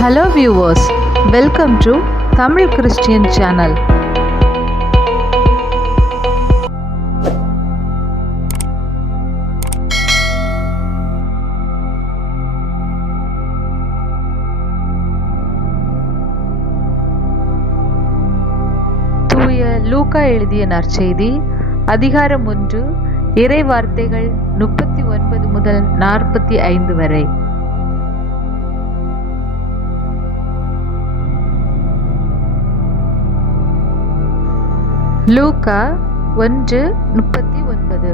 Hello viewers, welcome to Tamil Christian channel. தூய லூக்கா எழுதிய நற்செய்தி அதிகாரம் 1 இறை வார்த்தைகள் 39 முதல் 45 வரை. லூக்கா 1:39.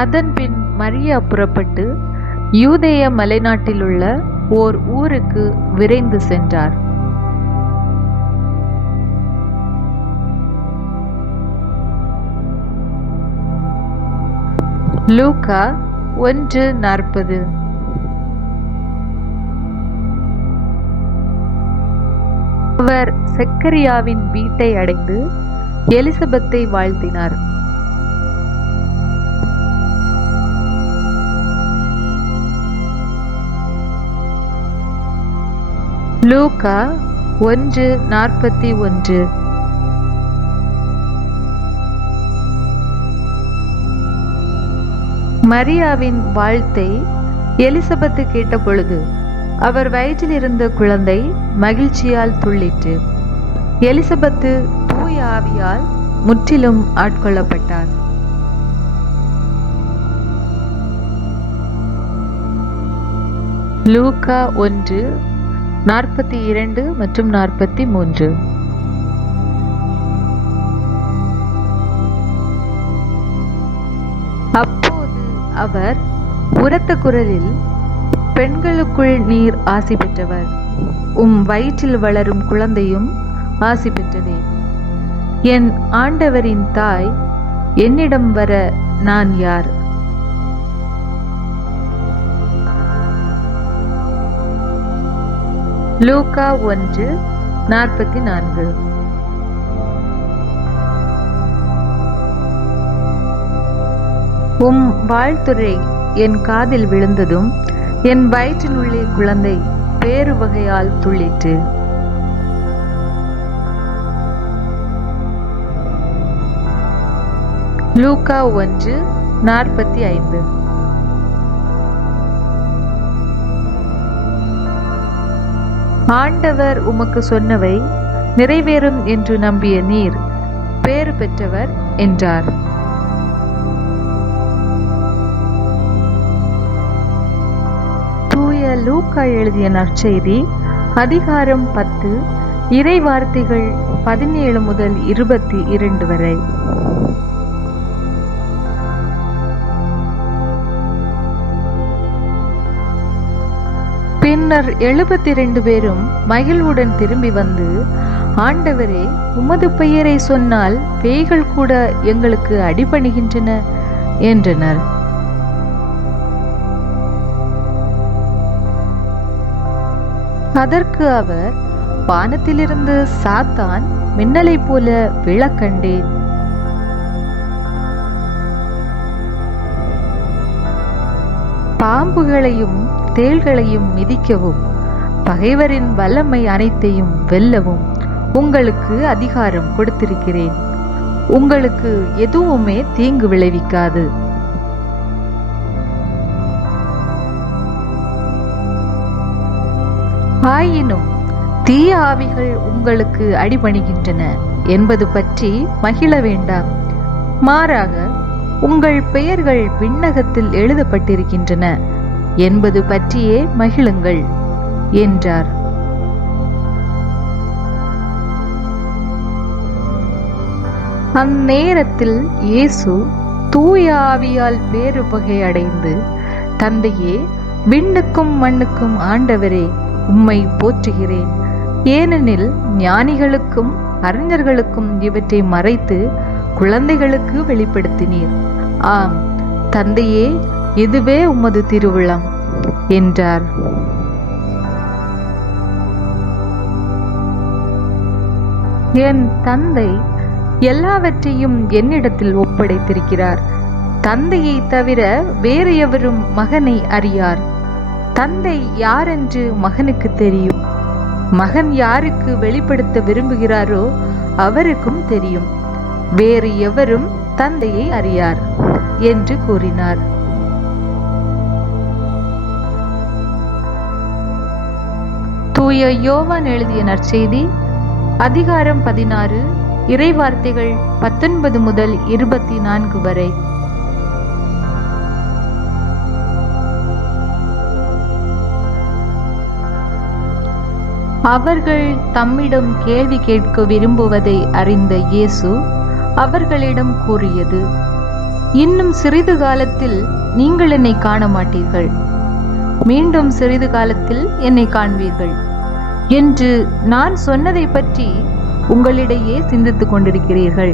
அதன்பின் மரியா புறப்பட்டு யூதேய மலைநாட்டிலுள்ள ஓர் ஊருக்கு விரைந்து சென்றார். லூக்கா 1:40. அவர் செக்கரியாவின் வீட்டை அடைந்து எலிசபெத்தை வாழ்த்தினார். லூக்கா 1:41. மரியாவின் வாழ்த்தை எலிசபெத்து கேட்டபொழுது அவர் வயிற்றில் இருந்த குழந்தை மகிழ்ச்சியால் துள்ளிற்று. எலிசபெத்து தூய ஆவியால் முற்றிலும் ஆட்கொள்ளப்பட்டார். லூக்கா 1:42 மற்றும் 43. அப்போது அவர் உரத்த குரலில், பெண்களுக்குள் நீர் ஆசி பெற்றவர், வயிற்றில் வளரும் குழந்தையும் ஆசி பெற்றதே. என் ஆண்டவரின் தாய் என்னிடம் வர நான் யார்? லூக்கா 1:44. வாழ்த்துரை என் காதில் விழுந்ததும் என் வயிற்றினுள்ளே குழந்தை பேறு வகையால் துள்ளிற்று. லூக்கா 1:45. ஆண்டவர் உமக்கு சொன்னவை நிறைவேறும் என்று நம்பிய நீர் பேறு பெற்றவர் என்றார். தூய லூக்கா எழுதிய நற்செய்தி அதிகாரம் 10 இறை வார்த்தைகள் 17 முதல் 22 வரை. பின்னர் 72 பேரும் மகிழ்வுடன் திரும்பி வந்து, ஆண்டவரே, உமது பெயரை சொன்னால் பேய்கள் கூட எங்களுக்கு அடிபணிகின்றன என்றனர். அதற்கு அவர், வானத்திலிருந்து சாத்தான் மின்னலை போல விழக்கண்டேன். பாம்புகளையும் தேள்களையும் மிதிக்கவும் பகைவரின் வல்லமை அனைத்தையும் வெல்லவும் உங்களுக்கு அதிகாரம் கொடுத்திருக்கிறேன். உங்களுக்கு எதுவுமே தீங்கு விளைவிக்காது. ஆயினும் தீய ஆவிகள் உங்களுக்கு அடிபணிகின்றன என்பது பற்றி மகிழ வேண்டாம். மாறாக உங்கள் பெயர்கள் விண்ணகத்தில் எழுதப்பட்டிருக்கின்றன என்பது பற்றியே மகிழுங்கள் என்றார். அந்நேரத்தில் இயேசு தூய ஆவியால் பேறு வகை அடைந்து, தந்தையே, விண்ணுக்கும் மண்ணுக்கும் ஆண்டவரே, உம்மை போற்றுகிறேன். ஏனெனில் ஞானிகளுக்கும் அறிஞர்களுக்கும் இவற்றை மறைத்து குழந்தைகளுக்கு வெளிப்படுத்தினீர். ஆம் தந்தையே, இதுவே உமது திருவுளம் என்றார். என் தந்தை எல்லாவற்றையும் என்னிடத்தில் ஒப்படைத்திருக்கிறார். தந்தையை தவிர வேறு எவரும் மகனை அறியார். தந்தை யாரென்று மகனுக்கு தெரியும். மகன் யாருக்கு வெளிப்படுத்த விரும்புகிறாரோ அவருக்கும் தெரியும். வேறு எவரும் தந்தையை அறியார் என்று கூறினார். தூய யோவான் எழுதிய நற்செய்தி அதிகாரம் 16 இறைவார்த்தைகள் 19 முதல் 24 வரை. அவர்கள் தம்மிடம் கேள்வி கேட்க விரும்புவதை அறிந்த இயேசு அவர்களிடம் கூறியது, இன்னும் சிறிது காலத்தில் நீங்கள் என்னை காண மாட்டீர்கள், மீண்டும் சிறிது காலத்தில் என்னை காண்பீர்கள் என்று நான் சொன்னதை பற்றி உங்களிடையே சிந்தித்துக் கொண்டிருக்கிறீர்கள்.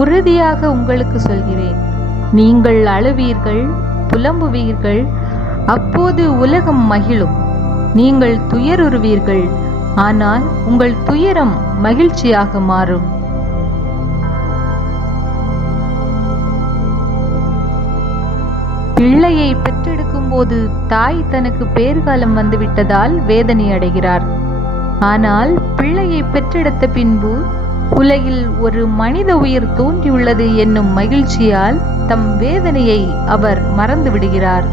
உறுதியாக உங்களுக்கு சொல்கிறேன், நீங்கள் அழுவீர்கள், புலம்புவீர்கள், அப்போது உலகம் மகிழும். நீங்கள் துயருறுவீர்கள், ஆனால் உங்கள் துயரம் மகிழ்ச்சியாக மாறும். பிள்ளையை பெற்றெடுக்கும் போது தாய் தனக்கு பேறுகாலம் வந்துவிட்டதால் வேதனை அடைகிறார். ஆனால் பிள்ளையை பெற்றெடுத்த பின்பு உலகில் ஒரு மனித உயிர் தோன்றியுள்ளது என்னும் மகிழ்ச்சியால் தம் வேதனையை அவர் மறந்து விடுகிறார்.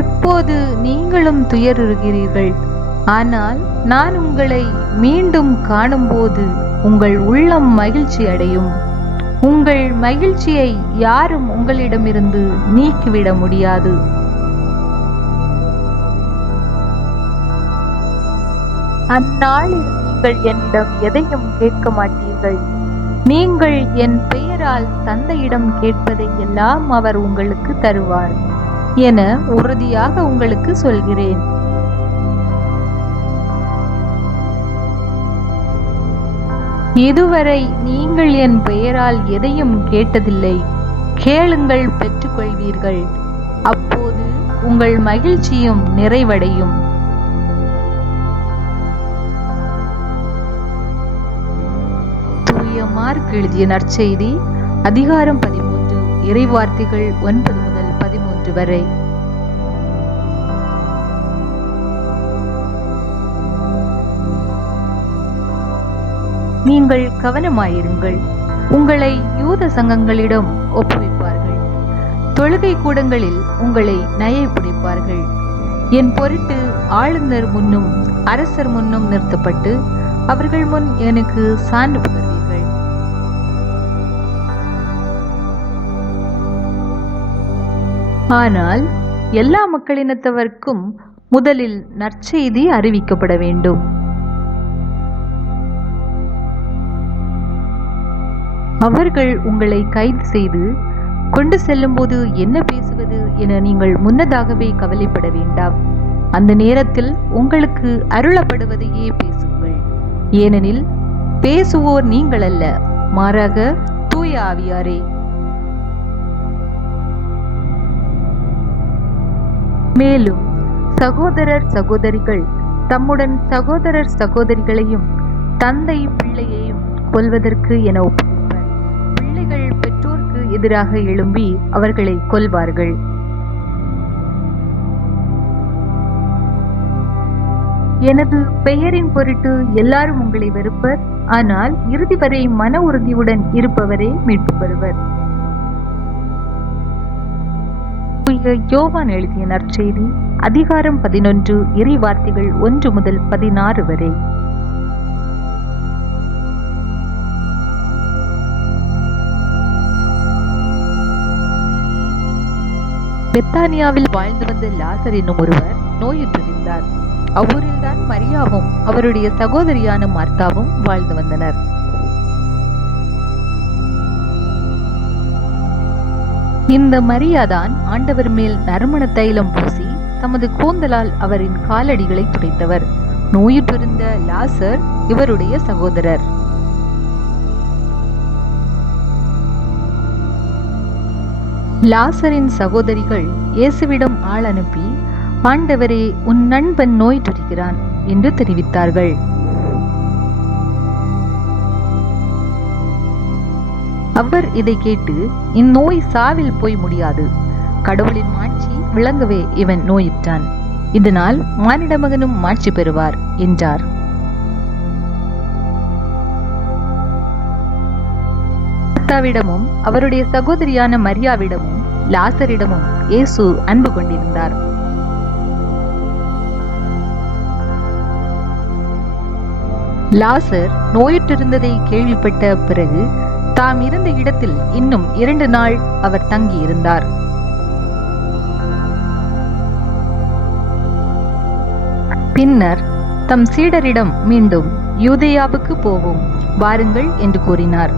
இப்போது நீங்களும் துயருறுகிறீர்கள், ஆனால் நான் உங்களை மீண்டும் காணும்போது உங்கள் உள்ளம் மகிழ்ச்சி அடையும். உங்கள் மகிழ்ச்சியை யாரும் உங்களிடமிருந்து நீக்கிவிட முடியாது. அந்நாளில் நீங்கள் என்னிடம் எதையும் கேட்க மாட்டீர்கள். நீங்கள் என் பெயரால் தந்தையிடம் கேட்பதை எல்லாம் அவர் உங்களுக்கு தருவார் என உறுதியாக உங்களுக்கு சொல்கிறேன். இதுவரை நீங்கள் என் பெயரால் எதையும் கேட்டதில்லை. கேளுங்கள், பெற்றுக்கொள்வீர்கள். அப்போது உங்கள் மகிழ்ச்சியும் நிறைவடையும். தூய மார்க் எழுதிய நற்செய்தி அதிகாரம் 13 இறைவார்த்தைகள் 9 முதல் 13 வரை. நீங்கள் கவனமாயிருங்கள். உங்களை யூத சங்கங்களிடம் ஒப்புவிப்பார்கள். தொழுகை கூடங்களில் உங்களை நயை பிடிப்பார்கள். என் பொருட்டு ஆளுநர் முன்னும் அரசர் முன்னும் நிறுத்தப்பட்டு அவர்கள் முன் எனக்கு சான்று பகர்வீர்கள். ஆனால் எல்லா மக்களினத்தவர்க்கும் முதலில் நற்செய்தி அறிவிக்கப்பட வேண்டும். அவர்கள் உங்களை கைது செய்து கொண்டு செல்லும் போது என்ன பேசுவது என நீங்கள் முன்னதாகவே கவலைப்பட வேண்டாம். அந்த நேரத்தில் உங்களுக்கு அருளப்படுவதையே பேசுங்கள். ஏனெனில் பேசுவோர் நீங்கள் அல்ல, மாறாக தூய ஆவியாரே. மேலும் சகோதரர் சகோதரிகள் தம்முடன் சகோதரர் சகோதரிகளையும் தந்தை பிள்ளையையும் கொல்வதற்கு என ஒப்புவிப்பர். பிள்ளைகள் பெற்றோருக்கு எதிராக எழும்பி அவர்களை கொல்வார்கள். எனது பெயரின் பொருட்டு எல்லாரும் உங்களை வெறுப்பர், ஆனால் இறுதி வரை மன உறுதியுடன் இருப்பவரே மீட்பு பெறுவர். யோவான் எழுதிய நற்செய்தி அதிகாரம் 11 இறைவார்த்தைகள் 1 முதல் 16 வரை. பெத்தானியாவில் வாழ்ந்து வந்த லாசர் என்னும் ஒருவர் நோயுற்றிருந்தார். அவ்வூரில்தான் மரியாவும் அவருடைய சகோதரியான மார்த்தாவும் வாழ்ந்து வந்தனர். இந்த மரியாதான் ஆண்டவர் மேல் நறுமண தைலம் பூசி தமது கூந்தலால் அவரின் காலடிகளை துடைத்தவர். நோயுற்றிருந்த லாசர் இவருடைய சகோதரர். லாசரின் சகோதரிகள் இயேசுவிடம் ஆள் அனுப்பி, ஆண்டவரே, உன் நண்பன் நோயுற்றிருக்கிறான் என்று தெரிவித்தார்கள். அவர் இதை கேட்டு, இந்நோய் சாவில் போய் முடியாது, கடவுளின் மாட்சி விளங்கவே இவன் நோயுற்றான், இதனால் மானிட மகனும் மாட்சி பெறுவார் என்றார். மார்த்தாவிடமும் அவருடைய சகோதரியான மரியாவிடமும் லாசரிடமும் இயேசு அன்பு கொண்டிருந்தார். லாசர் நோயுற்றிருந்ததை கேள்விப்பட்ட பிறகு தாம் இருந்த இடத்தில் இன்னும் 2 நாள் அவர் தங்கியிருந்தார். பின்னர் தம் சீடரிடம் மீண்டும் யூதேயாவுக்கு போவோம் வாருங்கள் என்று கூறினார்.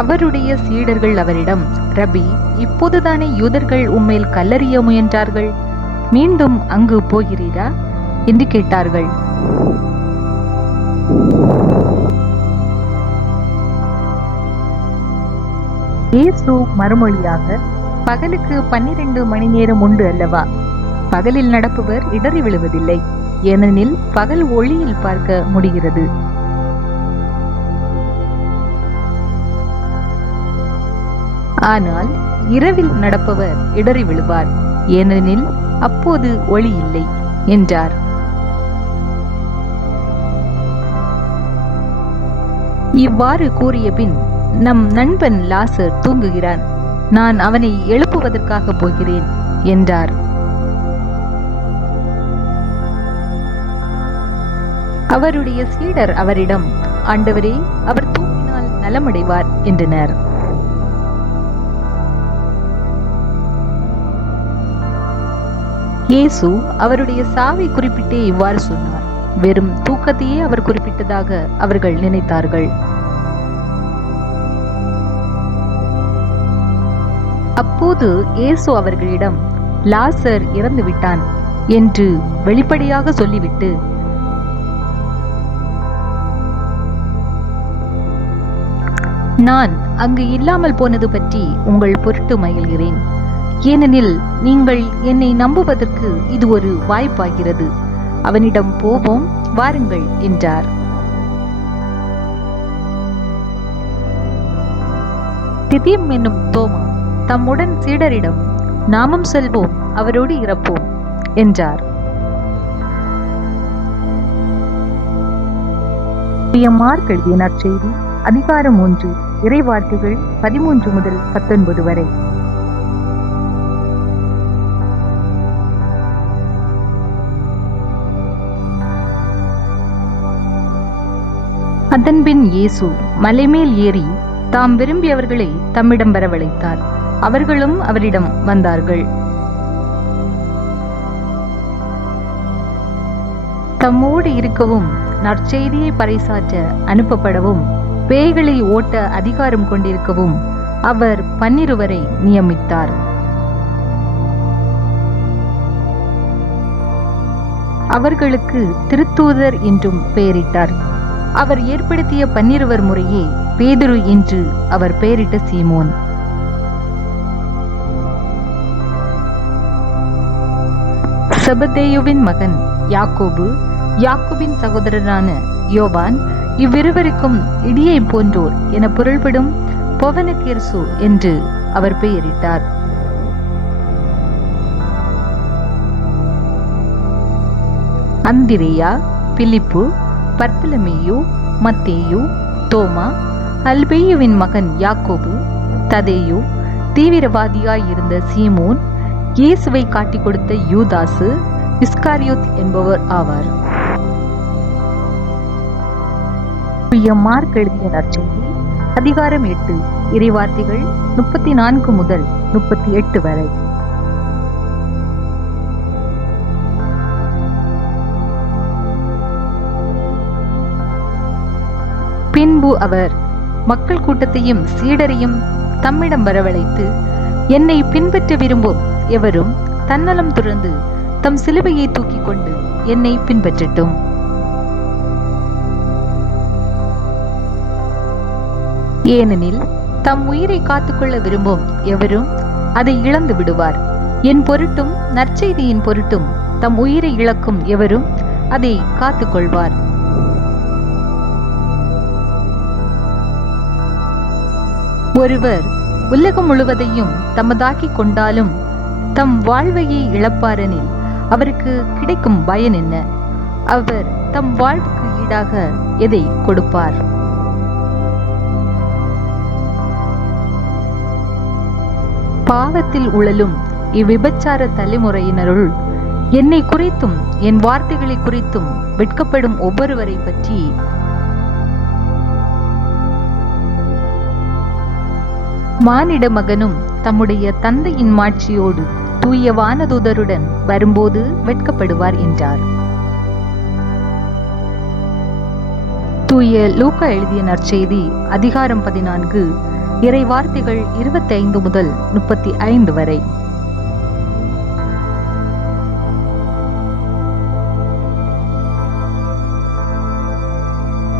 அவருடைய சீடர்கள் அவரிடம், ரபி, இப்போதுதானே யூதர்கள் உம்மேல் கல்லறிய முயன்றார்கள், மீண்டும் அங்கு போகிறீரா என்று கேட்டார்கள். இயேசு மறுமொழியாக, பகலுக்கு 12 மணி நேரம் உண்டு அல்லவா? பகலில் நடப்பவர் இடறி விழுவதில்லை, ஏனெனில் பகல் ஒளியில் பார்க்க முடிகிறது. ஆனால் இரவில் நடப்பவர் இடறி விழுவார், ஏனெனில் அப்போது ஒளி இல்லை என்றார். இவ்வாறு கூறிய பின், நம் நண்பன் லாசர் தூங்குகிறான், நான் அவனை எழுப்புவதற்காக போகிறேன் என்றார். அவருடைய சீடர் அவரிடம், ஆண்டவரே, அவர் தூங்கினால் நலமடைவார் என்றனர். இயேசு அவருடைய சாவை குறிப்பிட்டே இவ்வாறு சொன்னார். வெறும் தூக்கத்தையே அவர் குறிப்பிட்டதாக அவர்கள் நினைத்தார்கள். அப்போது இயேசு அவர்களிடம், லாசர் இறந்து விட்டான் என்று வெளிப்படையாக சொல்லிவிட்டு, நான் அங்கு இல்லாமல் போனது பற்றி உங்கள் பொருட்டு மகிழ்கிறேன், ஏனெனில் நீங்கள் என்னை நம்புவதற்கு இது ஒரு வாய்ப்பாகிறது. அவனிடம் போவோம் வாருங்கள் என்றார். திதிம் என்னும் தோமா தம்முடன் சீடரிடம், நாமும் செல்வோம், அவரோடு இறப்போம் என்றார். மார்க் எழுதிய நற்செய்தி அதிகாரம் 1 இறைவார்த்தைகள் 13 முதல் 19 வரை. அதன்பின் இயேசு மலைமேல் ஏறி தாம் விரும்பியவர்களை தம்மிடம் வரவழைத்தார். அவர்களும் அவரிடம் வந்தார்கள். தம்மோடு இருக்கவும், நற்செய்தியை பறைசாற்ற அனுப்பப்படவும், பேய்களை ஓட்ட அதிகாரம் கொண்டிருக்கவும் அவர் 12 நியமித்தார். அவர்களுக்கு திருத்தூதர் என்றும் பெயரிட்டார். அவர் ஏற்படுத்திய 12 முறையே பேதுரு என்று அவர் பெயரிட்ட சீமோன், செபதேயுவின் மகன் யாக்கோபு, யாக்கோபின் சகோதரரான யோவான், இவ்விருவருக்கும் இடியை போன்றோர் என பொருள்படும் பொவனகேர்சு என்று அவர் பெயரிட்டார். அந்திரேயா, பிலிப்பு, பர்த்தலமேயு, மத்தேயு, தோமா, அல்பேயுவின் மகன் யாக்கோபு, ததேயு, தீவிரவாதியாயிருந்த சீமோன், இயேசுவை காட்டிக் கொடுத்த யூதாசு, இஸ்காரியோத் என்பவர் ஆவார். மார்க் எழுதிய நற்செய்தி அதிகாரம் 8 இறைவார்த்தைகள் 34 முதல் 38 வரை. பின்பு அவர் மக்கள் கூட்டத்தையும் சீடரையும் தம்மிடம் வரவழைத்து, என்னை பின்பற்ற விரும்பும் எவரும் தன்னலம் துறந்து தம் சிலுவையை தூக்கிக் கொண்டு என்னை பின்பற்றட்டும். ஏனெனில் தம் உயிரை காத்துக்கொள்ள விரும்பும் எவரும் அதை இழந்து விடுவார். என் பொருட்டும் நற்செய்தியின் பொருட்டும் தம் உயிரை இழக்கும் எவரும் அதை காத்துக்கொள்வார். ஒருவர் உலகம் முழுவதையும் தமதாக்கிக் கொண்டாலும் தம் வாழ்வையை இழப்பாரெனில் அவருக்கு கிடைக்கும் பயன் என்ன? அவர் தம் வாழ்வுக்கு ஈடாக எதை கொடுப்பார்? பாவத்தில் உழலும் இவ்விபச்சார தலைமுறையினருள் என்னை குறித்தும் என் வார்த்தைகளை குறித்தும் வெட்கப்படும் ஒவ்வொருவரை பற்றி மானிட மகனும் தம்முடைய தந்தையின் மாட்சியோடு தூய வானதூதருடன் வரும்போது வெட்கப்படுவார் என்றார். தூய லூக்கா எழுதிய நற்செய்தி அதிகாரம் 14 இறை வார்த்தைகள் 25 முதல் 35 வரை.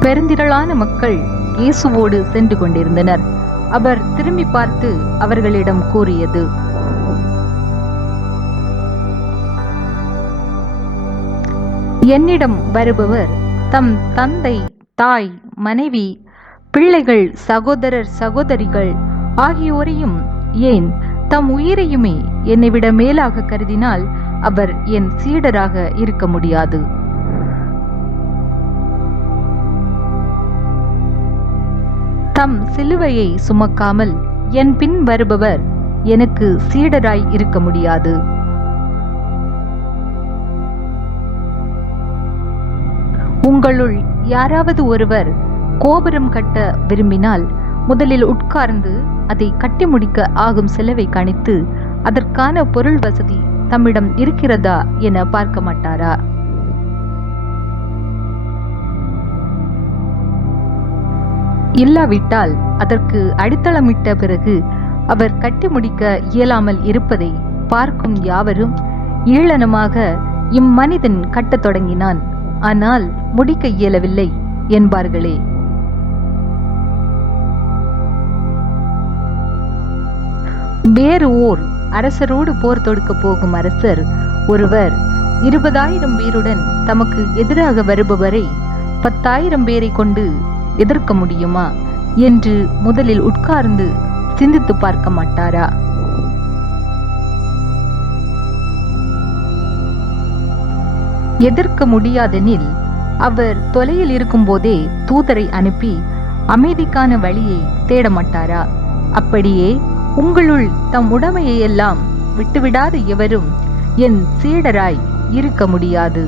பெருந்திரளான மக்கள் இயேசுவோடு சென்று கொண்டிருந்தனர். அவர் திரும்பி பார்த்து அவர்களிடம் கூறியது, என்னிடம் வருபவர் தம் தந்தை, தாய், மனைவி, பிள்ளைகள், சகோதரர், சகோதரிகள் ஆகியோரையும் ஏன் தம் உயிரையுமே என்னை விட மேலாக கருதினால் அவர் என் சீடராக இருக்க முடியாது. தம் சிலுவையை சுமக்காமல் என் பின் வருபவர் எனக்கு சீடராய் இருக்க முடியாது. உங்களுள் யாராவது ஒருவர் கோபுரம் கட்ட விரும்பினால் முதலில் உட்கார்ந்து அதை கட்டி முடிக்க ஆகும் செலவை கணித்து அதற்கான பொருள் வசதி தம்மிடம் இருக்கிறதா என பார்க்க மாட்டாரா? இல்லாவிட்டால் அதற்கு அடித்தளமிட்ட பிறகு அவர் கட்டி முடிக்க இயலாமல் இருப்பதை பார்க்கும் யாவரும் ஈழனமாக இம்மனிதன் கட்டத் தொடங்கினான், ஆனால் முடிக்க இயலவில்லை என்பார்களே. வேறு ஓர் அரசரோடு போர் தொடுக்க போகும் அரசர் ஒருவர் 20,000 பேருடன் தமக்கு எதிராக வருபவரை 10,000 பேரை கொண்டு எதிர்க்க முடியுமா என்று முதலில் உட்கார்ந்து சிந்தித்து பார்க்க மாட்டாரா? எதிர்க்க முடியாதெனில் அவர் தொலையில் இருக்கும் போதே தூதரை அனுப்பி அமைதிக்கான வழியை தேட மாட்டாரா? அப்படியே உங்களுள் தம் உடைமையை எல்லாம் விட்டுவிடாத எவரும் என் சீடராய் இருக்க முடியாது.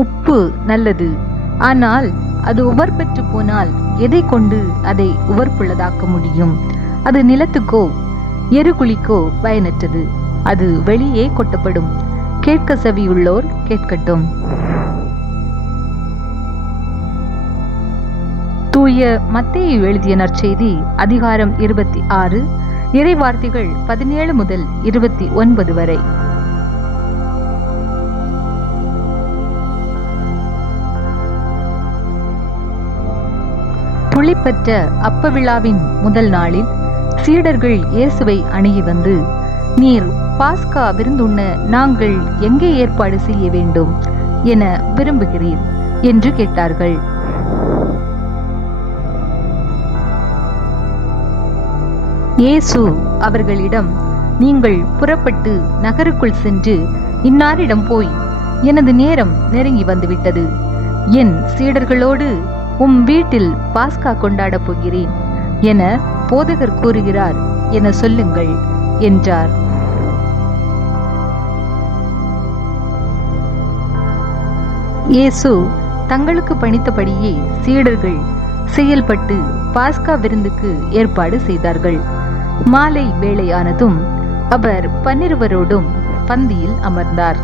உப்பு நல்லது, ஆனால் அது உவர் பெற்று போனால் எதை கொண்டு அதை உவர்ப்புள்ளதாக்க முடியும்? அது நிலத்துக்கோ எருகுழிக்கோ பயனற்றது, அது வெளியே கொட்டப்படும். கேட்க செவியுள்ளோர் கேட்கட்டும். தூய மத்தேயு எழுதிய நற்செய்தி அதிகாரம் 26 இறை வார்த்தைகள் 17 முதல் 29 வரை. புளிப்பற்ற அப்ப விழாவின் முதல் நாளில் சீடர்கள் இயேசுவை அணுகி வந்து, நீர் பாஸ்கா விருந்துண்ண நாங்கள் எங்கே ஏற்பாடு செய்ய வேண்டும் என விரும்புகிறீர் என்று கேட்டார்கள். இயேசு அவர்களிடம், நீங்கள் புறப்பட்டு நகருக்குள் சென்று இன்னாரிடம் போய், எனது நேரம் நெருங்கி வந்துவிட்டது, என் சீடர்களோடு உம் வீட்டில் பாஸ்கா கொண்டாடப் போகிறேன் என போதகர் கூறுகிறார் என சொல்லுங்கள் என்றார். இயேசு தங்களுக்கு பணித்தபடியே சீடர்கள் செயல்பட்டு பாஸ்கா விருந்துக்கு ஏற்பாடு செய்தார்கள். மாலை வேளையானதும் அவர் 12 பந்தியில் அமர்ந்தார்.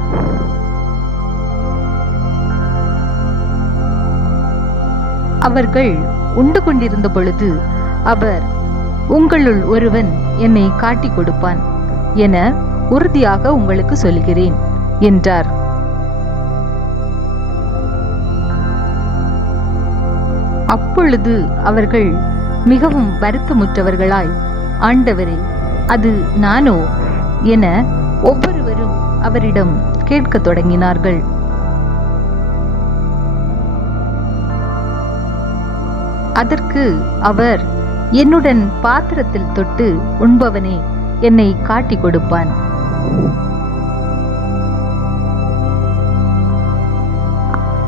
அவர்கள் உண்டு கொண்டிருந்த பொழுது அவர், உங்களுள் ஒருவன் என்னை காட்டிக் கொடுப்பான் என உறுதியாக உங்களுக்கு சொல்கிறேன் என்றார். அப்பொழுது அவர்கள் மிகவும் வருத்தமுற்றவர்களாய், ஆண்டவரே, அது நானோ என ஒவ்வொருவரும் அவரிடம் கேட்கத் தொடங்கினார்கள். அதற்கு அவர், என்னுடன் பாத்திரத்தில் தொட்டு உண்பவனே என்னை காட்டிக் கொடுப்பான்.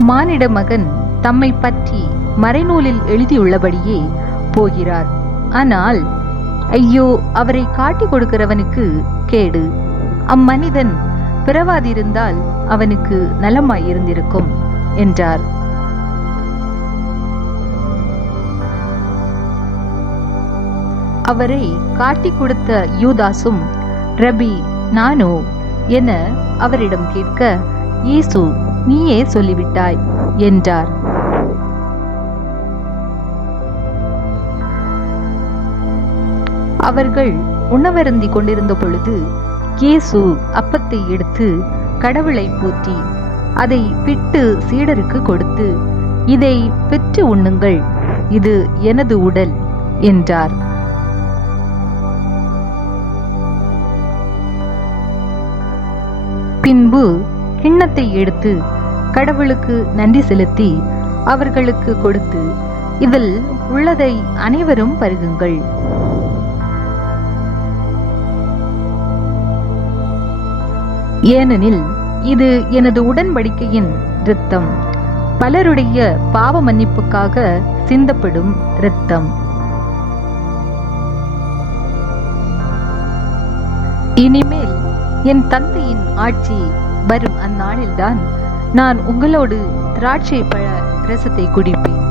மானிட மகன் தம்மை பற்றி மறைநூலில் எழுதியுள்ளபடியே போகிறார். ஆனால் ஐயோ, அவரை காட்டிக் கொடுக்கிறவனுக்கு கேடு! அம்மனிதன் பிறவாதிருந்தால் அவனுக்கு நலமாயிருந்திருக்கும் என்றார். அவரை காட்டிக் கொடுத்த யூதாசும், ரபி, நானோ என அவரிடம் கேட்க, இயேசு, நீயே சொல்லிவிட்டாய் என்றார். அவர்கள் உணவருந்தி கொண்டிருந்த பொழுது இயேசு அப்பத்தை எடுத்து கடவுளை போற்றி அதை பிட்டு சீடருக்கு கொடுத்து, இதை பெற்று உண்ணுங்கள், இது எனது உடல் என்றார். பின்பு கிண்ணத்தை எடுத்து கடவுளுக்கு நன்றி செலுத்தி அவர்களுக்கு கொடுத்து, இதில் உள்ளதை அனைவரும் பருகுங்கள். ஏனெனில் இது எனது உடன்படிக்கையின் இரத்தம், பலருடைய பாவ மன்னிப்புக்காக சிந்தப்படும் இரத்தம். இனிமேல் என் தந்தையின் ஆட்சி வரும் அந்நாளில்தான் நான் உங்களோடு திராட்சை பழ ரசத்தை குடிப்பேன்,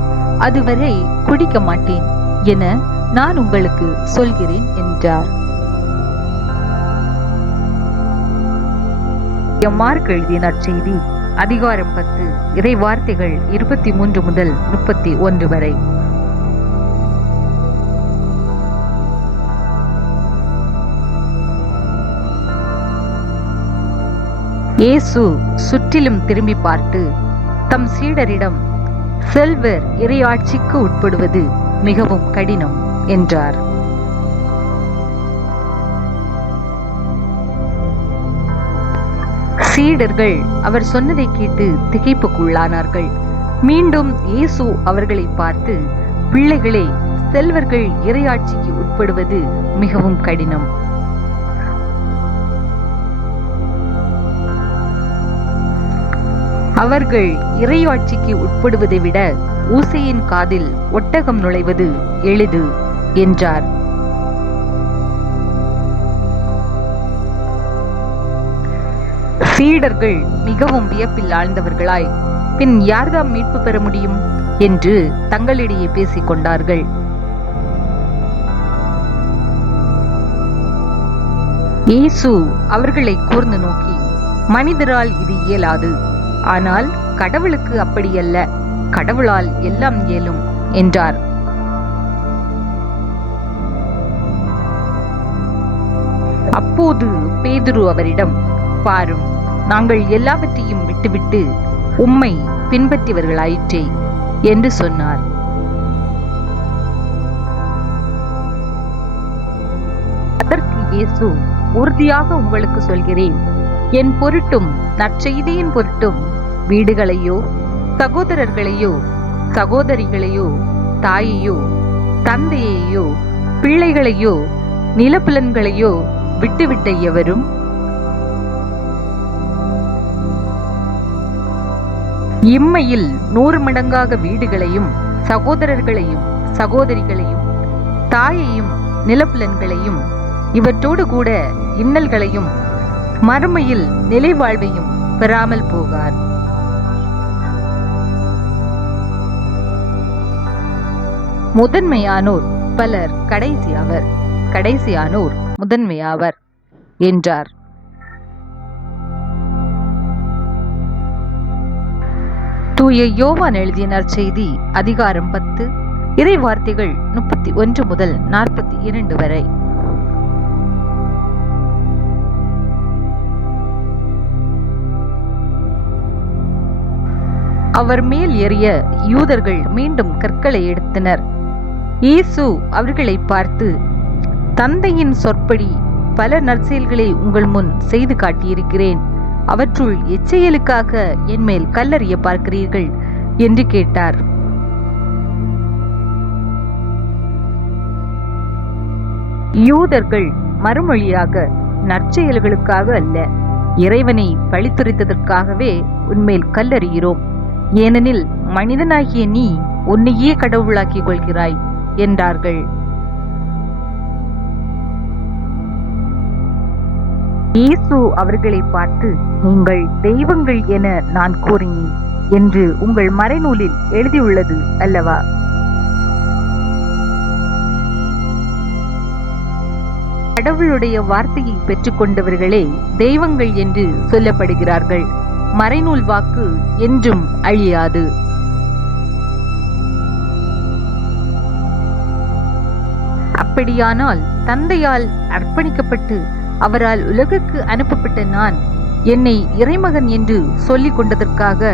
அதுவரை குடிக்க மாட்டேன் என நான் உங்களுக்கு சொல்கிறேன் என்றார். மார்க் எழுதிய நற்செய்தி அதிகாரம் 10 இறை வார்த்தைகள் 23 முதல் 31 வரை. இயேசு சுற்றிலும் திரும்பி பார்த்து தம் சீடரிடம், செல்வர் இறையாட்சிக்கு உட்படுவது மிகவும் கடினம் என்றார். சீடர்கள் அவர் சொன்னதை கேட்டு திகைப்புக்குள்ளானார்கள். மீண்டும் இயேசு அவர்களை பார்த்து, பிள்ளைகளே, செல்வர்கள் இறையாட்சிக்கு உட்படுவது மிகவும் கடினம். அவர்கள் இறையாட்சிக்கு உட்படுவதை விட ஊசையின் காதில் ஒட்டகம் நுழைவது எளிது என்றார். சீடர்கள் மிகவும் வியப்பில் ஆழ்ந்தவர்களாய், பின் யார்தாம் மீட்பு பெற முடியும் என்று தங்களிடையே பேசிக் கொண்டார்கள். இயேசு அவர்களை கூர்ந்து நோக்கி, மனிதரால் இது இயலாது, ஆனால் கடவுளுக்கு அப்படியல்ல, கடவுளால் எல்லாம் இயலும் என்றார். அப்போது பேதுரு அவரிடம், பாரும், நாங்கள் எல்லாவற்றையும் விட்டுவிட்டு உம்மை பின்பற்றியவர்களாயிற்றே என்று சொன்னார். அதற்கு இயேசு, உறுதியாக உங்களுக்கு சொல்கிறேன், என் பொருட்டும் நற்செய்தியின் பொருட்டும் வீடுகளையோ சகோதரர்களையோ சகோதரிகளையோ தாயையோ தந்தையையோ பிள்ளைகளையோ நிலப்புலன்களையோ விட்டுவிட்ட எவரும் இம்மையில் 100 மடங்காக வீடுகளையும் சகோதரர்களையும் சகோதரிகளையும் தாயையும் நிலப்புலன்களையும் இவற்றோடு கூட இன்னல்களையும் மறுமையில் நிலை வாழ்வையும் பெறாமல் போகார். முதன்மையானோர் பலர் கடைசியாவர், கடைசியானோர் முதன்மையாவர் என்றார். தூய யோவான் எழுதிய நற்செய்தி அதிகாரம் 10 இறை வார்த்தைகள் 31 முதல் 42 வரை. அவர் மேல் எறிய யூதர்கள் மீண்டும் கற்களை எடுத்தனர். இயேசு அவர்களை பார்த்து, தந்தையின் சொற்படி பல நற்செயல்களை உங்கள் முன் செய்து காட்டியிருக்கிறேன். அவற்றுள் எச்செயலுக்காக என் மேல் கல்லறிய பார்க்கிறீர்கள் என்று கேட்டார். யூதர்கள் மறுமொழியாக, நற்செயல்களுக்காக அல்ல, இறைவனை பழித்துரைத்ததற்காகவே உன்மேல் கல்லறிகிறோம். ஏனெனில் மனிதனாகிய நீ உன்னையே கடவுளாக்கிக் கொள்கிறாய் என்றார்கள். இயேசு அவர்களை பார்த்து, நீங்கள் தெய்வங்கள் என நான் கூறினேன் என்று உங்கள் மறைநூலில் எழுதியுள்ளது அல்லவா? கடவுளுடைய வார்த்தையை பெற்றுக்கொண்டவர்களே தெய்வங்கள் என்று சொல்லப்படுகிறார்கள். மறைநூல் வாக்கு என்றும் அழியாது. அப்படியானால் தந்தையால் அர்ப்பணிக்கப்பட்டு அவரால் உலகுக்கு அனுப்பப்பட்ட நான் என்னை இறைமகன் என்று சொல்லிக் கொண்டதற்காக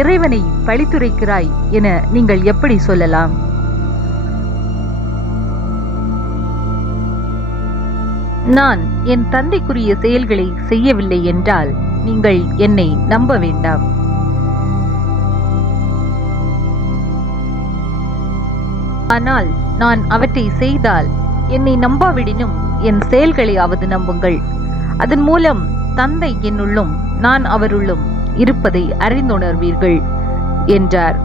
இறைவனை பழித்துரைக்கிறாய் என நீங்கள் எப்படி சொல்லலாம்? நான் என் தந்தைக்குரிய செயல்களை செய்யவில்லை என்றால் நீங்கள் என்னை நம்ப வேண்டாம். ஆனால் நான் அவற்றை செய்தால் என்னை நம்பாவிடினும் என் செயல்களையாவது நம்புங்கள். அதன் மூலம் தந்தை என்னுள்ளும் நான் அவருள்ளும் இருப்பதை அறிந்துணர்வீர்கள் என்றார்.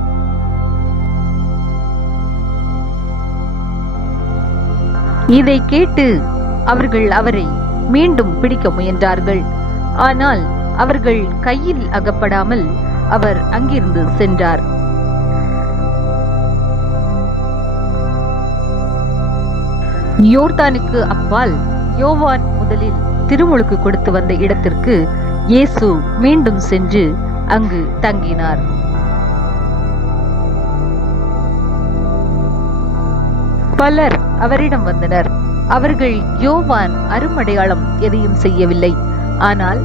இதை கேட்டு அவர்கள் அவரை மீண்டும் பிடிக்க முயன்றார்கள். ஆனால் அவர்கள் கையில் அகப்படாமல் அவர் அங்கிருந்து சென்றார். யோர்தானுக்கு அப்பால் யோவான் முதலில் திருமுழுக்கு கொடுத்து வந்த இடத்திற்கு இயேசு மீண்டும் சென்று அங்கு தங்கினார். பலர் அவரிடம் வந்தனர். அவர்கள் யோவான் அருமடையாளம் எதையும் செய்யவில்லை, ஆனால்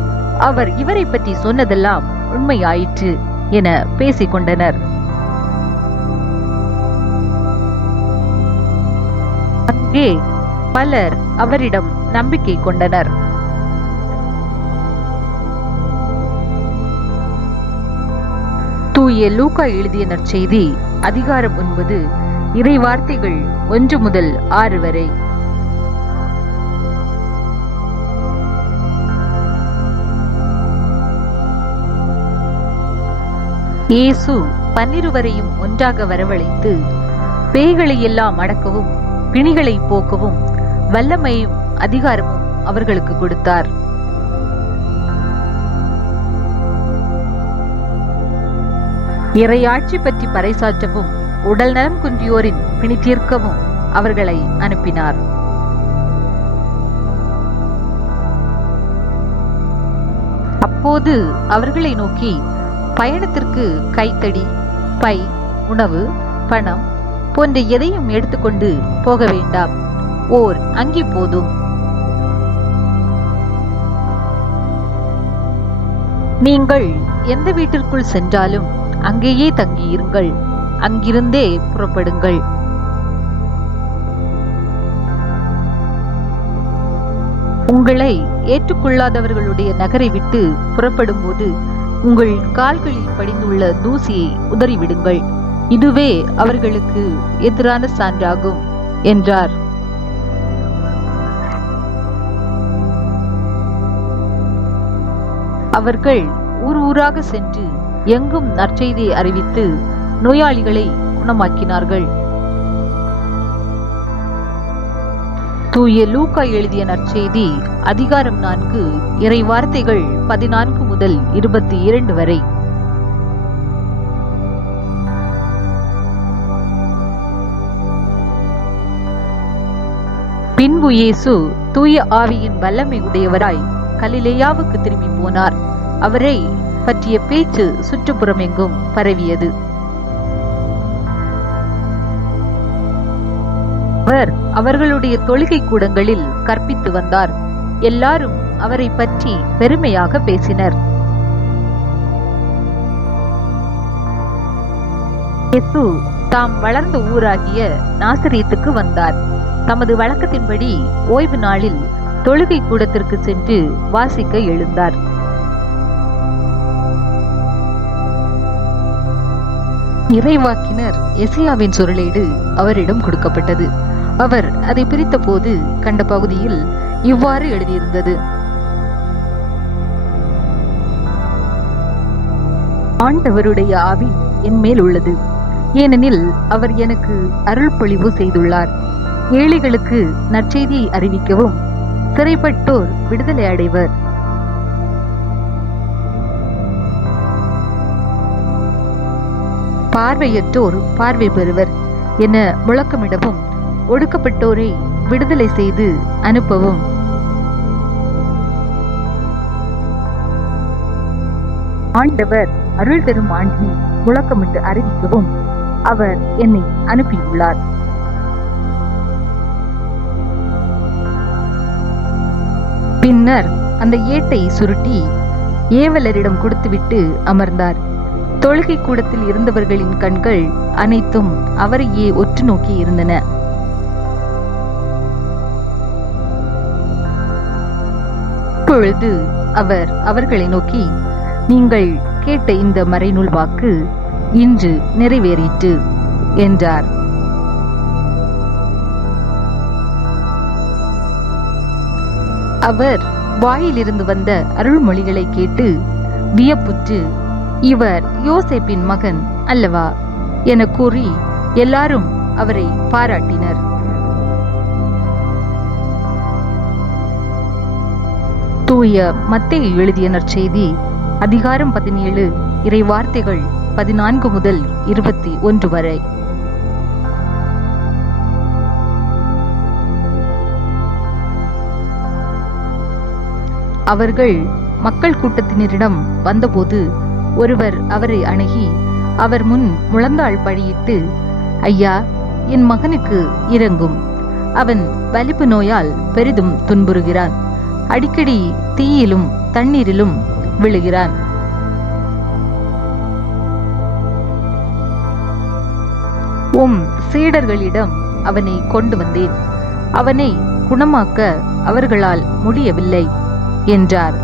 அவர் இவரை பற்றி சொன்னதெல்லாம் உண்மையாயிற்று என பேசிக்கொண்டனர். அங்கே பலர் அவரிடம் நம்பிக்கை கொண்டனர். தூய லூக்கா எழுதிய நற்செய்தி அதிகாரம் 9 இறை வார்த்தைகள் 1 முதல் 6 வரை. இயேசு 12 ஒன்றாக வரவழைத்து பேய்களை எல்லாம் அடக்கவும் பிணிகளை போக்கவும் வல்லமையும் அதிகாரமும் அவர்களுக்கு கொடுத்தார். இறையாட்சி பற்றி பறைசாற்றவும் உடல் நலம் குன்றியோரின் பிணி தீர்க்கவும் அவர்களை அனுப்பினார். அப்போது அவர்களை நோக்கி, பயணத்திற்கு கைத்தடி, பை, உணவு, பணம் போன்ற எதையும் எடுத்துக்கொண்டு போக வேண்டாம். ஓர் அங்கி போதும். நீங்கள் எந்த வீட்டிற்குள் சென்றாலும் அங்கேயே தங்கியிருங்கள். அங்கிருந்தே புறப்படுங்கள். உங்களை ஏற்றுக்கொள்ளாதவர்களுடைய நகரை விட்டு புறப்படும் போது உங்கள் கால்களில் படிந்துள்ள தூசியை உதறிவிடுங்கள். இதுவே அவர்களுக்கு எதிரான சான்றாகும் என்றார். அவர்கள் ஊர் ஊராக சென்று எங்கும் நற்செய்தியை அறிவித்து நோயாளிகளை குணமாக்கினார்கள். தூய லூக்கா எழுதிய நற்செய்தி அதிகாரம் 4 இறை வார்த்தைகள் 14 முதல் 22 வரை. பின்பு இயேசு தூய ஆவியின் வல்லமை உடையவராய் கலிலேயாவுக்கு திரும்பி போனார். அவரை பற்றிய பேச்சு சுற்றுப்புறமெங்கும் பரவியது. அவர் அவர்களுடைய தொழுகை கூடங்களில் கற்பித்து வந்தார். எல்லாரும் அவரை பற்றி பெருமையாக பேசினர். இயேசு தாம் வளர்ந்த ஊராகிய நாசரேத்துக்கு வந்தார். தமது வழக்கத்தின்படி ஓய்வு நாளில் தொழுகை கூடத்திற்கு சென்று வாசிக்க எழுந்தார். இறைவாக்கினர் எசையாவின் சுருளேடு அவரிடம் கொடுக்கப்பட்டது. அவர் அதை பிரித்த போது கண்ட பகுதியில் இவ்வாறு எழுதியிருந்தது: ஆண்டவருடைய ஆவி என் மேல் உள்ளது, ஏனெனில் அவர் எனக்கு அருள் பொழிவு செய்துள்ளார். ஏழைகளுக்கு நற்செய்தியை அறிவிக்கவும், சிறைப்பட்டோர் விடுதலை அடைவர், பார்வையற்றோர் பார்வை பெறுவர் என முழக்கமிடவும், ஒடுக்கப்பட்டோரை விடுதலை செய்து அனுப்பவும், ஆண்டவர் அருள் தரும் ஆண்டினை முழக்கமிட்டு அறிவிக்கவும் அவர் என்னை அனுப்பியுள்ளார். பின்னர் அந்த ஏட்டை சுருட்டி ஏவலரிடம் கொடுத்துவிட்டு அமர்ந்தார். தொழுகை கூடத்தில் இருந்தவர்களின் கண்கள் அனைத்தும் அவரையே ஒற்று நோக்கி இருந்தன. அப்பொழுது அவர் அவர்களை நோக்கி, நீங்கள் கேட்ட இந்த மறைநூல் வாக்கு இன்று நிறைவேறிற்று என்றார். அவர் வாயிலிருந்து வந்த அருள்மொழிகளை கேட்டு வியப்புற்று, இவர் யோசேப்பின் மகன் அல்லவா என கூறி எல்லாரும் அவரை பாராட்டினர். தூய மத்தேயு எழுதிய நற்செய்தி அதிகாரம் 17 இறை வார்த்தைகள் 14 முதல் 21 வரை. அவர்கள் மக்கள் கூட்டத்தினரிடம் வந்தபோது ஒருவர் அவரை அணுகி அவர் முன் முழந்தாள் படியிட்டு, ஐயா, என் மகனுக்கு இரங்கும். அவன் வலிப்பு நோயால் பெரிதும் துன்புறுகிறான். அடிக்கடி தீயிலும் தண்ணீரிலும் விழுகிறான். உம் சீடர்களிடம் அவனை கொண்டு வந்தேன். அவனை குணமாக்க அவர்களால் முடியவில்லை என்றார்.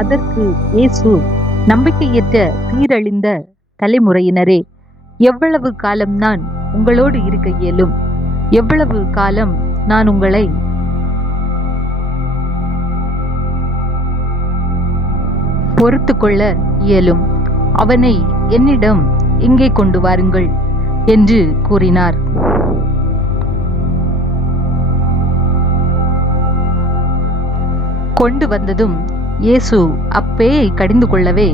அதற்கு இயேசு, நம்பிக்கையற்ற சீரழிந்த தலைமுறையினரே, எவ்வளவு காலம் நான் உங்களோடு இருக்க இயலும்? எவ்வளவு காலம் நான் உங்களை பொறுத்து கொள்ள இயலும்? அவனை என்னிடம் இங்கே கொண்டு வாருங்கள் என்று கூறினார். கொண்டு வந்ததும் இயேசு அப்பேயை கடிந்து கொள்ளவே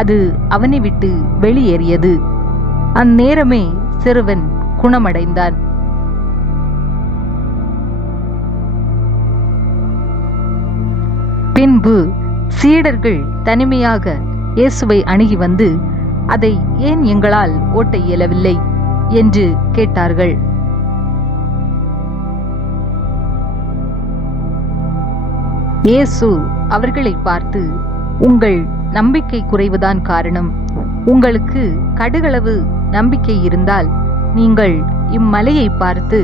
அது அவனை விட்டு வெளியேறியது. அந்நேரமே சிறுவன் குணமடைந்தான். பின்பு சீடர்கள் தனிமையாக இயேசுவை அணுகி வந்து, அதை ஏன் எங்களால் ஓட்ட இயலவில்லை என்று கேட்டார்கள். இயேசு அவர்களை பார்த்து, உங்கள் நம்பிக்கை குறைவுதான் காரணம். உங்களுக்கு கடுகளவு நம்பிக்கை இருந்தால் நீங்கள் இம்மலையை பார்த்து,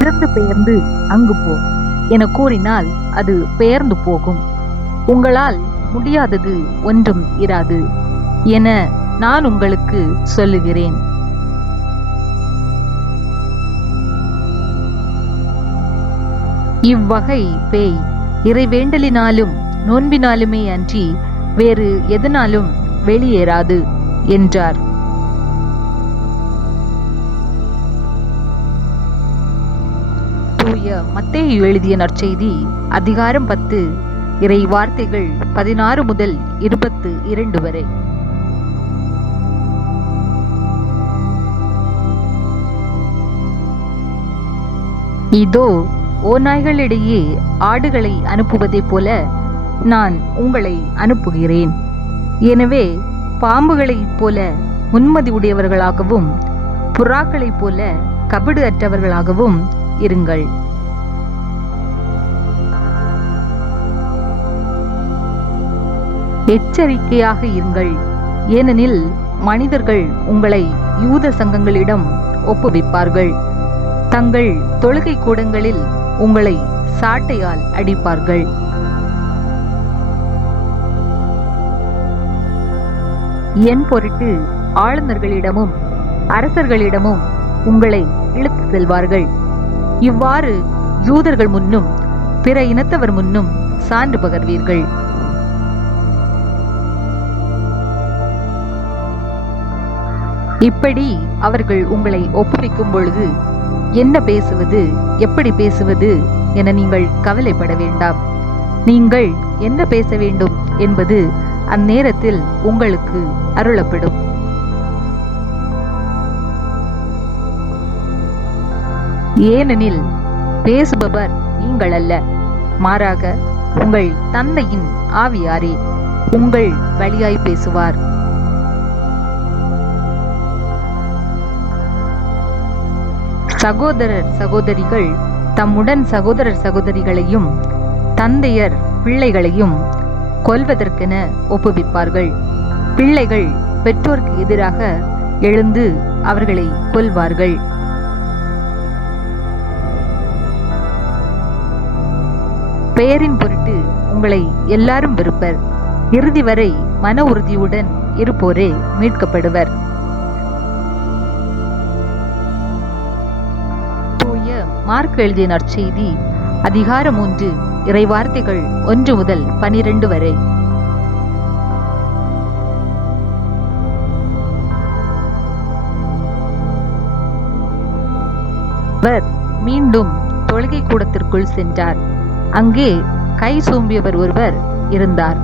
இறந்து பெயர்ந்து அங்கு போ என கூறினால் அது பெயர்ந்து போகும். உங்களால் முடியாதது ஒன்றும் இராது என நான் உங்களுக்கு சொல்லுகிறேன். இவ்வகை பேய் இறைவேண்டலினாலும் நோன்பினாலுமே அன்றி வேறு எதனாலும் வெளியேறாது என்றார். தூய மத்தேயு எழுதிய நற்செய்தி அதிகாரம் 10 இறை வார்த்தைகள் 16 முதல் 22 வரை. இதோ ஓநாய்களிடையே ஆடுகளை அனுப்புவதைப் போல நான் உங்களை அனுப்புகிறேன். எனவே பாம்புகளைப் போல முன்மதி உடையவர்களாகவும் புறாக்களைப் போல கபடு அற்றவர்களாகவும் இருங்கள். எச்சரிக்கையாக இருங்கள், ஏனெனில் மனிதர்கள் உங்களை யூத சங்கங்களிடம் ஒப்புவிப்பார்கள். தங்கள் தொழுகை கூடங்களில் உங்களை சாட்டையால் அடிப்பார்கள். என் பொருட்டு ஆளுநர்களிடமும் அரசர்களிடமும் உங்களை இழுத்து செல்வார்கள். இவ்வாறு யூதர்கள் முன்னும் பிற இனத்தவர் முன்னும் சான்று பகர்வீர்கள். இப்படி அவர்கள் உங்களை ஒப்புவிக்கும் பொழுது என்ன பேசுவது, எப்படி பேசுவது என நீங்கள் கவலைப்பட வேண்டாம். நீங்கள் என்ன பேச வேண்டும் என்பது அந்நேரத்தில் உங்களுக்கு அருளப்படும். ஏனெனில் பேசுபவர் நீங்கள் அல்ல, மாறாக உங்கள் தந்தையின் ஆவியாரே உங்கள் வழியாய் பேசுவார். சகோதரர் சகோதரிகள் தம்முடன் சகோதரர் சகோதரிகளையும் தந்தையர் பிள்ளைகளையும் கொல்வதற்கென ஒப்புவிப்பார்கள். பிள்ளைகள் பெற்றோருக்கு எதிராக எழுந்து அவர்களை கொல்வார்கள். பெயரின் பொருட்டு உங்களை எல்லாரும் வெறுப்பர். இறுதி வரை மன உறுதியுடன் இருப்போரே மீட்கப்படுவர். மார்க் எழுதிய நற்செய்தி அதிகாரம் 3 இறைவார்த்தைகள் 1 முதல் 12 வரை. அவர் மீண்டும் தொழுகை கூடத்திற்குள் சென்றார். அங்கே கை சூம்பியவர் ஒருவர் இருந்தார்.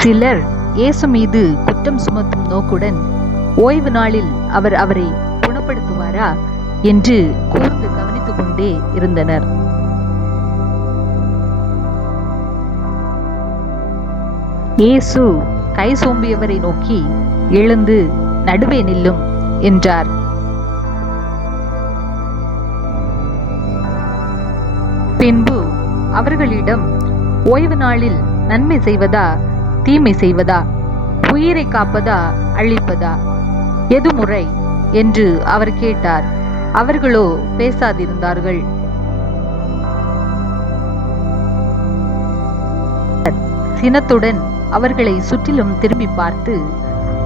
சிலர் இயேசு மீது குற்றம் சுமத்தும் நோக்குடன் ஓய்வு நாளில் அவர் அவரை குணப்படுத்துவாரா என்று கூர்ந்து கவனித்துக் கொண்டே இருந்தனர். இயேசு கை சோம்பியவரை நோக்கி, எழுந்து நடுவே நில்லும் என்றார். பின்பு அவர்களிடம், ஓய்வு நாளில் நன்மை செய்வதா தீமை செய்வதா, உயிரை காப்பதா அழிப்பதா, எது முறை என்று அவர் கேட்டார். அவர்களோ பேசாதிருந்தார்கள். சினத்துடன் அவர்களை சுற்றிலும் திரும்பி பார்த்து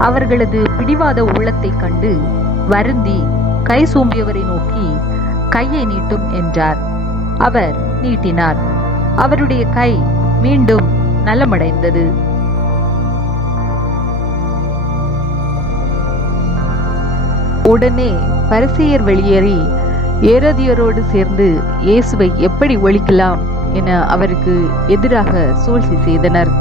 அவர்களது பிடிவாத உள்ளத்தை கண்டு வருந்தி கை சூம்பியவரை நோக்கி, கையை நீட்டும் என்றார். அவர் நீட்டினார். அவருடைய கை மீண்டும் நலமடைந்தது. உடனே பரிசேயர் வெளியேறி ஏரோதியரோடு சேர்ந்து இயேசுவை எப்படி ஒழிக்கலாம் என அவருக்கு எதிராக சூழ்ச்சி செய்தனர்.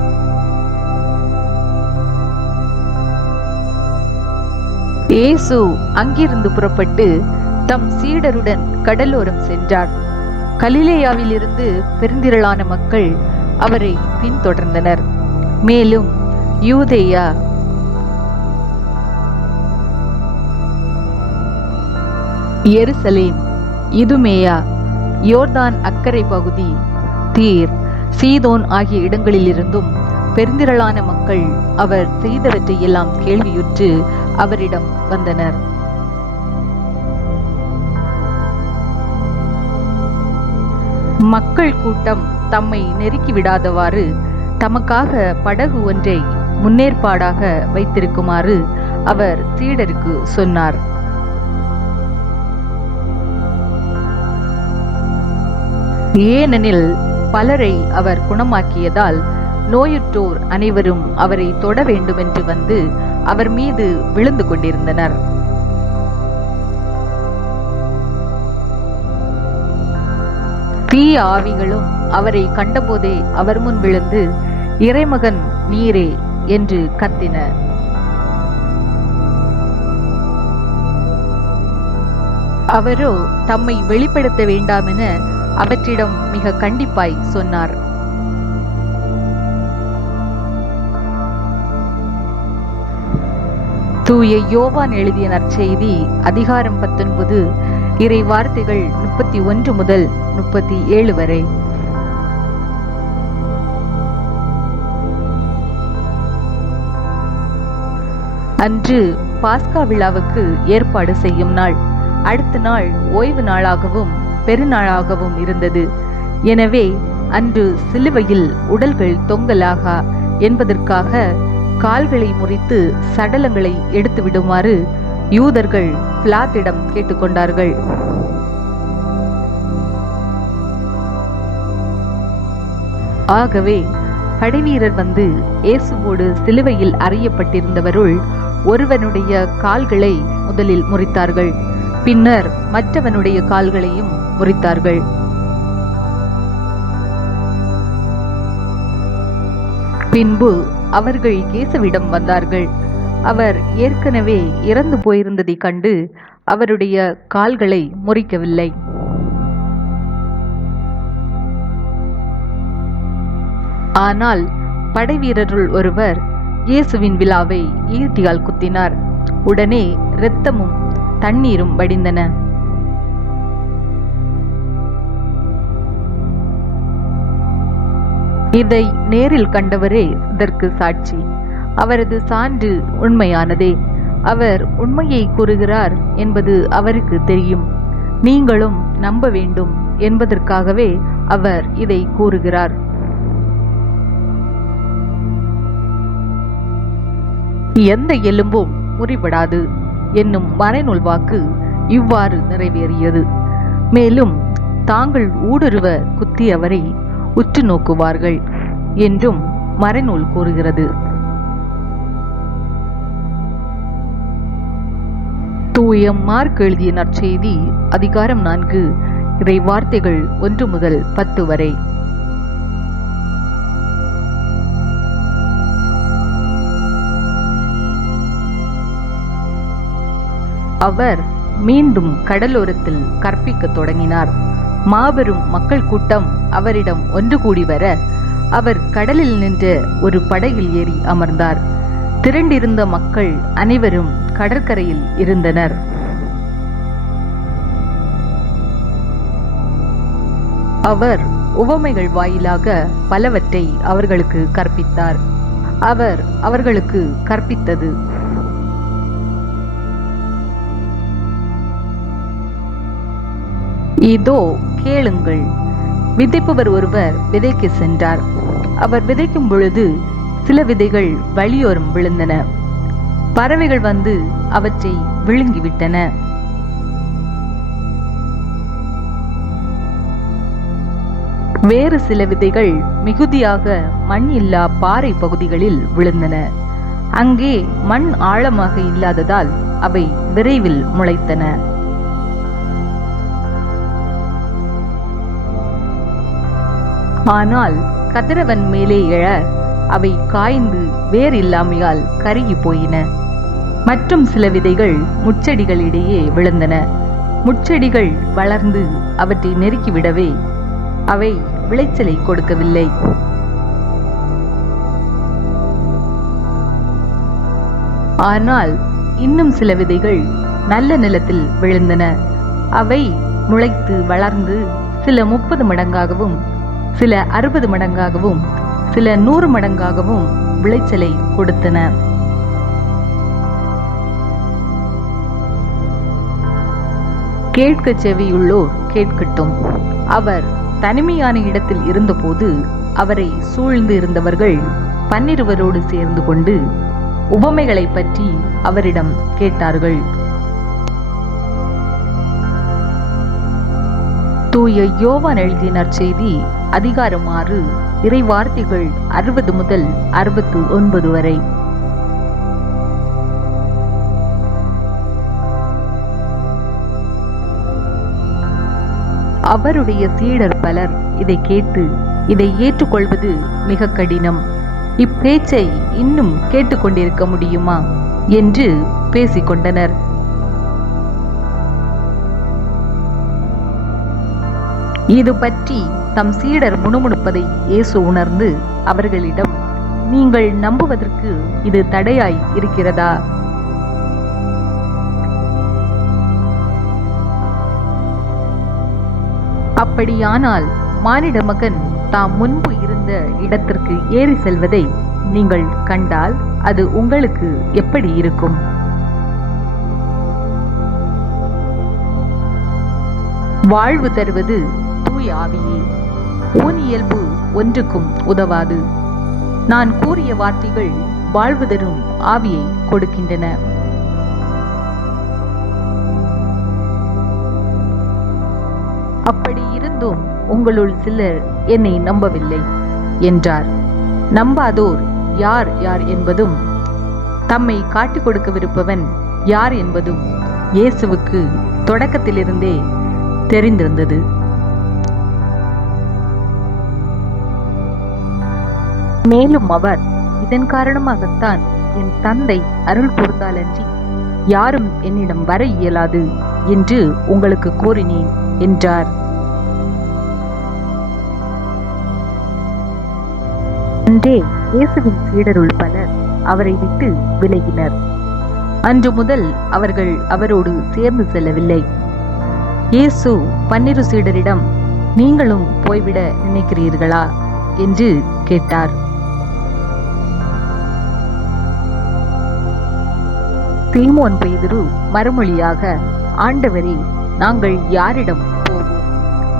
இயேசு அங்கிருந்து புறப்பட்டு தம் சீடருடன் கடலோரம் சென்றார். கலிலேயாவிலிருந்து பெருந்திரளான மக்கள் அவரை பின்தொடர்ந்தனர். மேலும் யூதேயா, எருசலேம், இதுமேயா, யோர்தான் அக்கரை பகுதி, தீர், சீதோன் ஆகிய இடங்களிலிருந்தும் பெருந்திரளான மக்கள் அவர் செய்தவற்றை எல்லாம் கேள்வியுற்று அவரிடம் வந்தனர். மக்கள் கூட்டம் தம்மை நெருக்கிவிடாதவாறு தமக்காக படகு ஒன்றை முன்னேற்பாடாக வைத்திருக்குமாறு அவர் சீடருக்கு சொன்னார். ஏனெனில் பலரை அவர் குணமாக்கியதால் நோயுற்றோர் அனைவரும் அவரை தொட வேண்டுமென்று வந்து அவர் மீது விழுந்து கொண்டிருந்தனர். தீய ஆவிகளும் அவரை கண்டபோதே அவர் முன் விழுந்து, இறைமகன் நீரே என்று கத்தின. அவரோ தம்மை வெளிப்படுத்த வேண்டாமென அவற்றிடம் மிக கண்டிப்பாய் சொன்னார். தூய யோவான் எழுதிய நற்செய்தி அதிகாரம் 19 இறை வார்த்தைகள் 31 முதல் 37 வரை. அன்று பாஸ்கா விழாவுக்கு ஏற்பாடு செய்யும் நாள். அடுத்த நாள் ஓய்வு நாளாகவும் பெருநாளாகவும் இருந்தது. எனவே அன்று சிலுவையில் உடல்கள் தொங்கலாகா என்பதற்காக கால்களை முறித்து சடலங்களை எடுத்து விடுமாறு யூதர்கள் பிலாத்திடம் கேட்டுக்கொண்டார்கள். ஆகவே படைவீரர் வந்து இயேசுவோடு சிலுவையில் அறையப்பட்டிருந்தவருள் ஒருவனுடைய கால்களை முதலில் முறித்தார்கள். பின்னர் மற்றவனுடைய கால்களையும் முறித்தார்கள். பின்பு அவர்கள் இயேசுவிடம் வந்தார்கள். அவர் ஏற்கனவே இறந்து போயிருந்ததை கண்டு அவருடைய கால்களை முறிக்கவில்லை. ஆனால் படைவீரருள் ஒருவர் இயேசுவின் விலாவை ஈட்டியால் குத்தினார். உடனே இரத்தமும் தண்ணீரும் வடிந்தன. இதை நேரில் கண்டவரே இதற்கு சாட்சி. அவரது சான்று உண்மையானதே. அவர் உண்மையை கூறுகிறார் என்பது அவருக்கு தெரியும். நீங்களும் நம்ப வேண்டும் என்பதற்காகவே அவர் இதை கூறுகிறார். எந்த எலும்பும் முறிபடாது என்னும் மறைநூல் வாக்கு இவ்வாறு நிறைவேறியது. மேலும் தாங்கள் ஊடுருவ குத்தியவரை உற்று நோக்குவார்கள் என்றும் மறைநூல் கூறுகிறது. தூய மார்க் எழுதிய நற்செய்தி அதிகாரம் 4 இறை வார்த்தைகள் 1 முதல் 10 வரை. அவர் மீண்டும் கடலோரத்தில் கற்பிக்கத் தொடங்கினார். மாபெரும் மக்கள் கூட்டம் அவரிடம் ஒன்று கூடி வர அவர் கடலில் நின்ற ஒரு படகில் ஏறி அமர்ந்தார். திரண்டிருந்த மக்கள் அனைவரும் கடற்கரையில் இருந்தனர். அவர் உவமைகள் வாயிலாக பலவற்றை அவர்களுக்கு கற்பித்தார். அவர் அவர்களுக்கு கற்பித்தது: இதோ கேளுங்கள். விதைப்பவர் ஒருவர் விதைக்க சென்றார். அவர் விதைக்கும் பொழுது சில விதைகள் வழியோரம் விழுந்தன. பறவைகள் வந்து அவற்றை விழுங்கிவிட்டன. வேறு சில விதைகள் மிகுதியாக மண் இல்லா பாறை பகுதிகளில் விழுந்தன. அங்கே மண் ஆழமாக இல்லாததால் அவை விரைவில் முளைத்தன. ஆனால் கதிரவன் மேலே எழ அவை காய்ந்து வேர் இல்லாமையால் கருகி போயின. மற்றும் சில விதைகள் முட்செடிகளிடையே விழுந்தன. முட்செடிகள் வளர்ந்து அவற்றை நெருக்கிவிடவே அவை விளைச்சலை கொடுக்கவில்லை. ஆனால் இன்னும் சில விதைகள் நல்ல நிலத்தில் விழுந்தன. அவை முளைத்து வளர்ந்து சில 30 மடங்காகவும் சில 60 மடங்காகவும் சில 100 மடங்காகவும் விளைச்சலை கொடுத்தன. கேட்க செவியுள்ளோர் கேட்கட்டும். அவர் தனிமையான இடத்தில் இருந்தபோது அவரை சூழ்ந்து இருந்தவர்கள் 12 சேர்ந்து கொண்டு உவமைகளை பற்றி அவரிடம் கேட்டார்கள். தூய யோவான் எழுதிய நற்செய்தி அதிகாரம் 6 இறை வார்த்தைகள் 60 முதல் 69 வரை. அவருடைய சீடர் பலர் இதை கேட்டு இதை ஏற்றுக்கொள்வது மிக கடினம், இப்பேச்சை இன்னும் கேட்டுக்கொண்டிருக்க முடியுமா என்று பேசிக்கொண்டனர். இது பற்றி தம் சீடர் முணுமுணுப்பதை இயேசு உணர்ந்து அவர்களிடம், நீங்கள் நம்புவதற்கு இது தடையாய் இருக்கிறதா? அப்படியானால் மானிட மகன் தாம் முன்பு இருந்த இடத்திற்கு ஏறி செல்வதை நீங்கள் கண்டால் அது உங்களுக்கு எப்படி இருக்கும்? வாழ்வு தருவது தூய ஆவியே. ஊனியல்பு ஒன்றுக்கும் உதவாது. நான் கூறிய வார்த்தைகள் வாழ்வு தரும் ஆவியை கொடுக்கின்றன. அப்படி இருந்தும் உங்களுள் சிலர் என்னை நம்பவில்லை என்றார். நம்பாதோர் யார் யார் என்பதும் தம்மை காட்டிக் கொடுக்கவிருப்பவன் யார் என்பதும் இயேசுவுக்கு தொடக்கத்திலிருந்தே தெரிந்திருந்தது. மேலும் அவர், இதன் காரணமாகத்தான் என் தந்தை அருள் கூர்ந்தாலன்றி யாரும் என்னிடம் வர இயலாது என்று உங்களுக்கு கூறினேன் என்றார். அன்றே இயேசுவின் சீடருள் பலர் அவரை விட்டு விலகினர். அன்று முதல் அவர்கள் அவரோடு சேர்ந்து செல்லவில்லை. இயேசு 12 சீடரிடம், நீங்களும் போய்விட நினைக்கிறீர்களா என்று கேட்டார். சீமோன் பேதுரு மறுமொழியாக, ஆண்டவரே, நாங்கள் யாரிடம் போவோம்?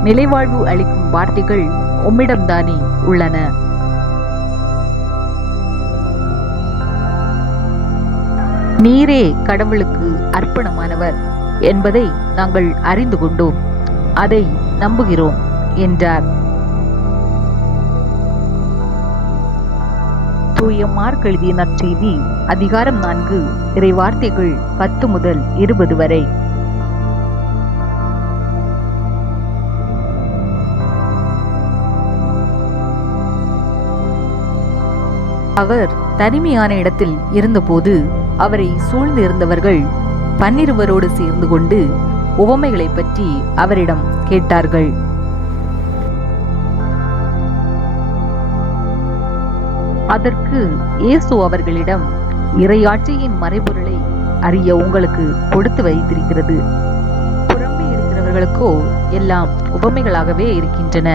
நிலைவாழ்வு அளிக்கும் வார்த்தைகள் உம்மிடம்தானே உள்ளன. நீரே கடவுளுக்கு அர்ப்பணமானவர் என்பதை நாங்கள் அறிந்து கொண்டோம், அதை நம்புகிறோம் என்றார். தூய மார்க் எழுதிய நற்செய்தி அதிகாரம் 4 இறைவார்த்தைகள் 10 முதல் 20 வரை. அவர் தனிமையான இடத்தில் இருந்தபோது அவரை சூழ்ந்து இருந்தவர்கள் 12 சேர்ந்து கொண்டு உவமைகளை பற்றி அவரிடம் கேட்டார்கள். அதற்கு இயேசு அவர்களிடம், இறையாட்சியின் மறைபொருளை அறிய உங்களுக்கு கொடுத்து வைத்திருக்கிறது. புறம்பே இருக்கிறவர்களுக்கோ எல்லாம் உவமைகளாகவே இருக்கின்றன.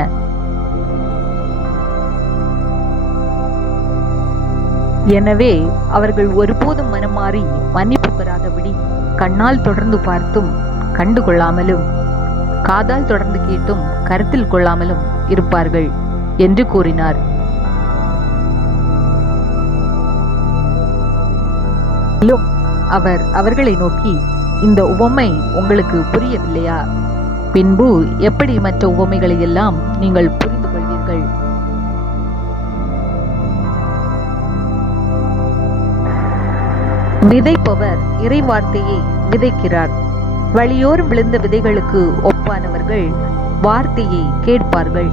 எனவே அவர்கள் ஒருபோதும் மனமாறி மன்னிப்பு பெறாதபடி கண்ணால் தொடர்ந்து பார்த்தும் கண்டு கொள்ளாமலும், காதால் தொடர்ந்து கேட்டும் கருத்தில் கொள்ளாமலும் இருப்பார்கள் என்று கூறினார். அவர் அவர்களை நோக்கி, இந்த உவமை உங்களுக்கு புரியவில்லையா? பின்பு எப்படி மற்ற உவமைகளை எல்லாம் நீங்கள் புரிந்து கொள்வீர்கள்? விதைப்பவர் இறைவார்த்தையை விதைக்கிறார். வழியோரம் விழுந்த விதைகளுக்கு ஒப்பானவர்கள் வார்த்தையை கேட்பார்கள்.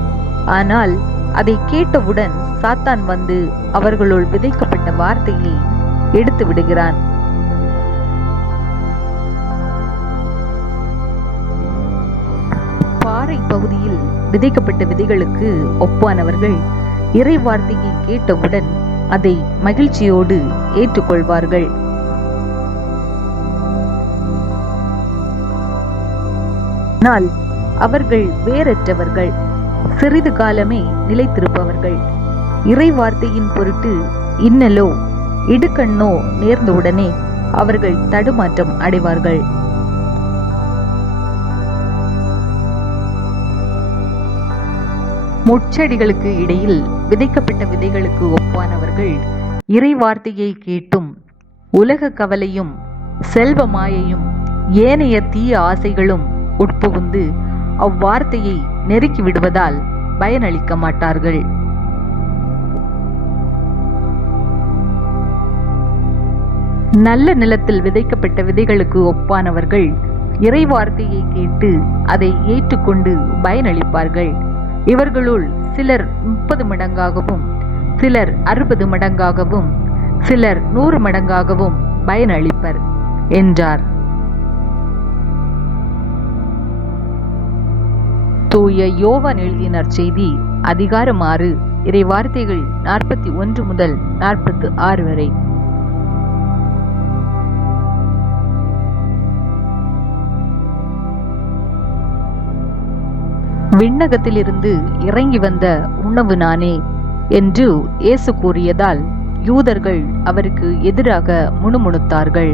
ஆனால் அதை கேட்டவுடன் சாத்தான் வந்து அவர்களுள் விதைக்கப்பட்ட வார்த்தையை எடுத்து விடுகிறான். பாறை பகுதியில் விதைக்கப்பட்ட விதைகளுக்கு ஒப்பானவர்கள் இறை வார்த்தையை கேட்டவுடன் அதை மகிழ்ச்சியோடு ஏற்றுக்கொள்வார்கள். ஆனால் அவர்கள் வேறற்றவர்கள், சிறிது காலமே நிலைத்திருப்பவர்கள். இறை வார்த்தையின் பொருட்டு இன்னலோ இடுக்கண்ணோ நேர்ந்தவுடனே அவர்கள் தடுமாற்றம் அடைவார்கள். முட்செடிகளுக்கு இடையில் விதைக்கப்பட்ட விதைகளுக்கு ஒப்பானவர்கள் இறை வார்த்தையை கேட்டும் உலக கவலையும் செல்வ மாயையும் ஏனைய தீய ஆசைகளும் உட்புகுந்து அவ்வார்த்தையை நெருக்கி விடுவதால் பயனளிக்க மாட்டார்கள். நல்ல நிலத்தில் விதைக்கப்பட்ட விதைகளுக்கு ஒப்பானவர்கள் இறை வார்த்தையை கேட்டு அதை ஏற்றுக்கொண்டு பயனளிப்பார்கள். இவர்களுள் சிலர் 30 மடங்காகவும், சிலர் 60 மடங்காகவும், சிலர் 100 மடங்காகவும் பயனளிப்பர் என்றார். தூய யோவான் எழுதிய நற்செய்தி அதிகாரம் 6 இறை வார்த்தைகள் 41 முதல் 46 வரை. விண்ணகத்திலிருந்து இறங்கி வந்த உணவு நானே என்று இயேசு கூறியதால் யூதர்கள் அவருக்கு எதிராக முணுமுணுத்தார்கள்.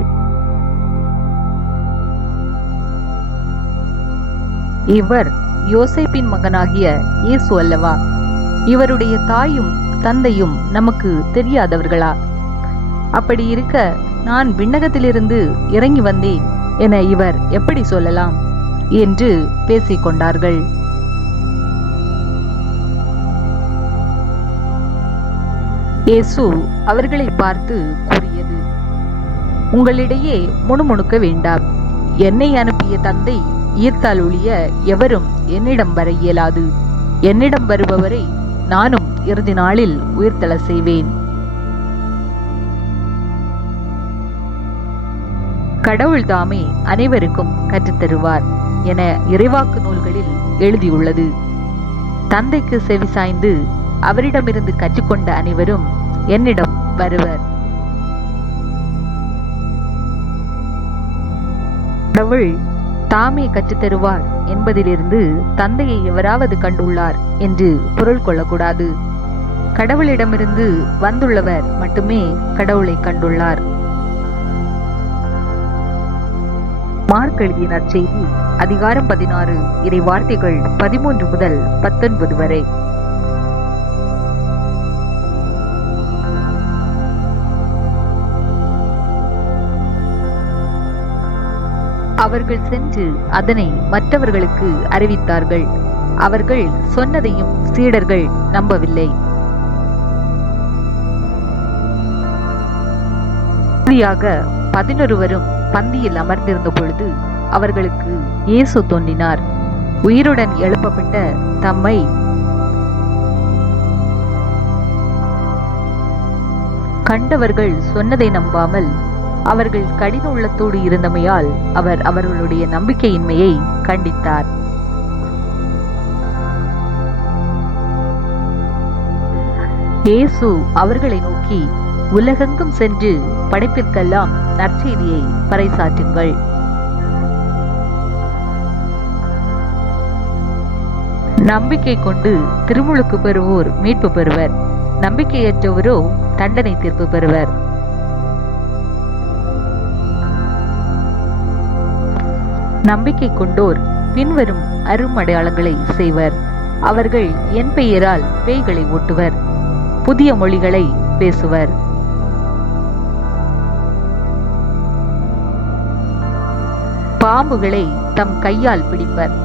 இவர் யோசேப்பின் மகனாகிய இயேசு அல்லவா? இவருடைய தாயும் தந்தையும் நமக்கு தெரியாதவர்களா? அப்படி இருக்க நான் விண்ணகத்திலிருந்து இறங்கி வந்தேன் என இவர் எப்படி சொல்லலாம் என்று பேசிக்கொண்டார்கள். இயேசு அவர்களை பார்த்து கூறியது, உங்களிடையே முணுமுணுக்க வேண்டாம். என்னை அனுப்பிய தந்தை ஈர்த்தால் ஒழிய எவரும் என்னிடம் வர இயலாது. என்னிடம் வருபவரை நானும் இறுதி நாளில் உயிர்த்தெழ செய்வேன். கடவுள் தாமே அனைவருக்கும் கற்றுத்தருவார் என இறைவாக்கு நூல்களில் எழுதியுள்ளது. தந்தைக்கு செவி சாய்ந்து அவரிடமிருந்து கற்றுக்கொண்ட அனைவரும் என்னிடம் வருவர். கடவுள் தாமே கற்றுத்தருவார் என்பதிலிருந்து தந்தையை எவராவது கண்டுள்ளார் என்று பொருள் கொள்ளக்கூடாது. கடவுளிடமிருந்து வந்துள்ளவர் மட்டுமே கடவுளை கண்டுள்ளார். மார்க் எழுதிய நற்செய்தி அதிகாரம் 16 இறை வார்த்தைகள் 13 முதல் 19 வரை. அவர்கள் சென்று அதனை மற்றவர்களுக்கு அறிவித்தார்கள். அவர்கள் சொன்னதையும் சீடர்கள் நம்பவில்லை. இறுதியாக 11 பந்தியில் அமர்ந்திருந்த பொழுது அவர்களுக்கு இயேசு தோன்றினார். உயிருடன் எழுப்பப்பட்ட தம்மை கண்டவர்கள் சொன்னதை நம்பாமல் அவர்கள் கடின உள்ளத்தோடு இருந்தமையால் அவர் அவர்களுடைய நம்பிக்கையின்மையை கண்டித்தார். இயேசு அவர்களை நோக்கி, உலகெங்கும் சென்று படைப்பிற்கெல்லாம் நற்செய்தியை பறைசாற்றுங்கள். நம்பிக்கை கொண்டு திருமுழுக்கு பெறுவோர் மீட்பு பெறுவர். நம்பிக்கையற்றவரோ தண்டனை தீர்ப்பு பெறுவர். நம்பிக்கை கொண்டோர் பின்வரும் அருமடையாளங்களை செய்வர். அவர்கள் என் பெயரால் பேய்களை ஓட்டுவர், புதிய மொழிகளை பேசுவர், பாம்புகளை தம் கையால் பிடிப்பர்,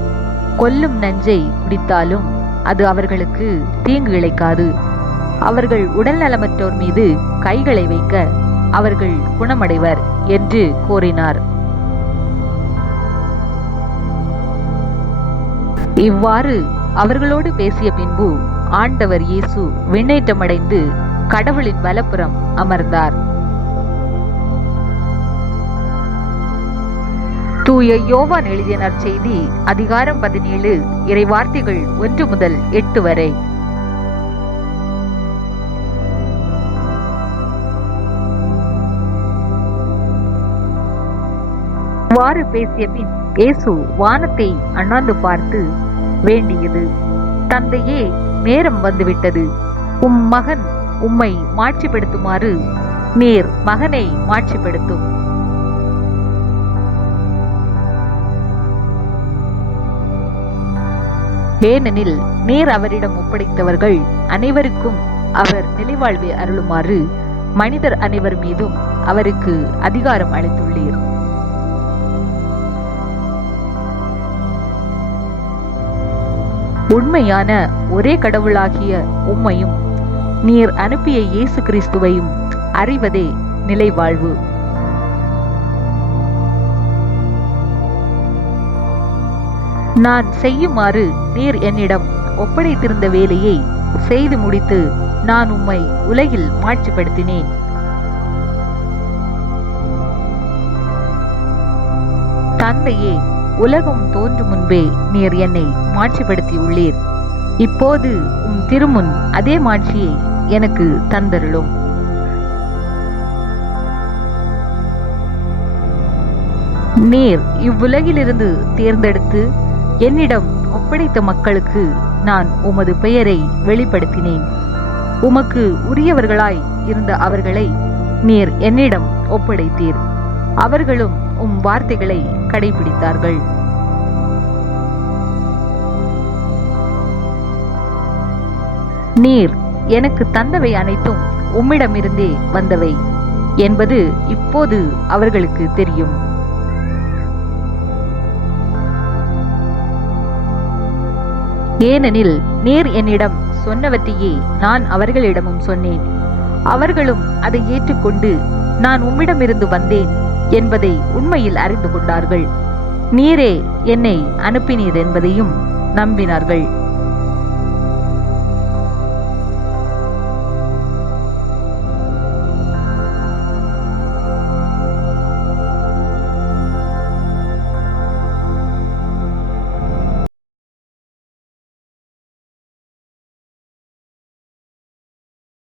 கொல்லும் நஞ்சை குடித்தாலும் அது அவர்களுக்கு தீங்கு இழைக்காது. அவர்கள் உடல் நலமற்றோர் மீது கைகளை வைக்க அவர்கள் குணமடைவர் என்று கூறினார். இவ்வாறு அவர்களோடு பேசிய பின்பு ஆண்டவர் இயேசு விண்ணேற்றமடைந்து கடவுளின் வலப்புறம் அமர்ந்தார். தூய யோவான் எழுதிய நற்செய்தி அதிகாரம் 17 இறை வார்த்தைகள் 1 முதல் 8 வரை. இவ்வாறு பேசிய பின் இயேசு வானத்தை அண்ணாந்து பார்த்து வேண்டியது, தந்தையே, நேரம் வந்துவிட்டது. உம் மகன் உம்மை மாட்சிப்படுத்துமாறு நீர் மகனை மாட்சிப்படுத்தும். ஏனெனில் நீர் அவரிடம் ஒப்படைத்தவர்கள் அனைவருக்கும் அவர் நிலைவாழ்வை அருளுமாறு மனிதர் அனைவர் மீதும் அவருக்கு அதிகாரம் அளித்துள்ளீர். உண்மையான ஒரே கடவுளாகிய உம்மையும் நீர் அனுப்பிய இயேசு கிறிஸ்துவையும் அறிவதே நிலைவாழ்வு. நான் செய்யுமாறு நீர் என்னிடம் ஒப்படைத்திருந்த வேலையை செய்து முடித்து நான் உம்மை உலகில் மாட்சிப்படுத்தினேன். தந்தையே, உலகம் தோன்றும் முன்பே நீர் என்னை மாட்சிப்படுத்தியுள்ளீர். இப்போது உம் திருமுன் அதே மாட்சியை எனக்கு தந்தருளும். நீர் இவ்வுலகிலிருந்து தேர்ந்தெடுத்து என்னிடம் ஒப்படைத்த மக்களுக்கு நான் உமது பெயரை வெளிப்படுத்தினேன். உமக்கு உரியவர்களாய் இருந்த அவர்களை நீர் என்னிடம் ஒப்படைத்தீர். அவர்களும் உம் வார்த்தைகளை கடைபிடித்தார்கள். நீர் எனக்கு தந்தவை அனைத்தும் உம்மிடமிருந்தே வந்தவை என்பது இப்போது அவர்களுக்கு தெரியும். ஏனெனில் நீர் என்னிடம் சொன்னவற்றையே நான் அவர்களிடமும் சொன்னேன். அவர்களும் அதை ஏற்றுக்கொண்டு நான் உம்மிடமிருந்து வந்தேன் என்பதை உண்மையில் அறிந்து கொண்டார்கள். நீரே என்னை அனுப்பினீர் என்பதையும் நம்பினார்கள்.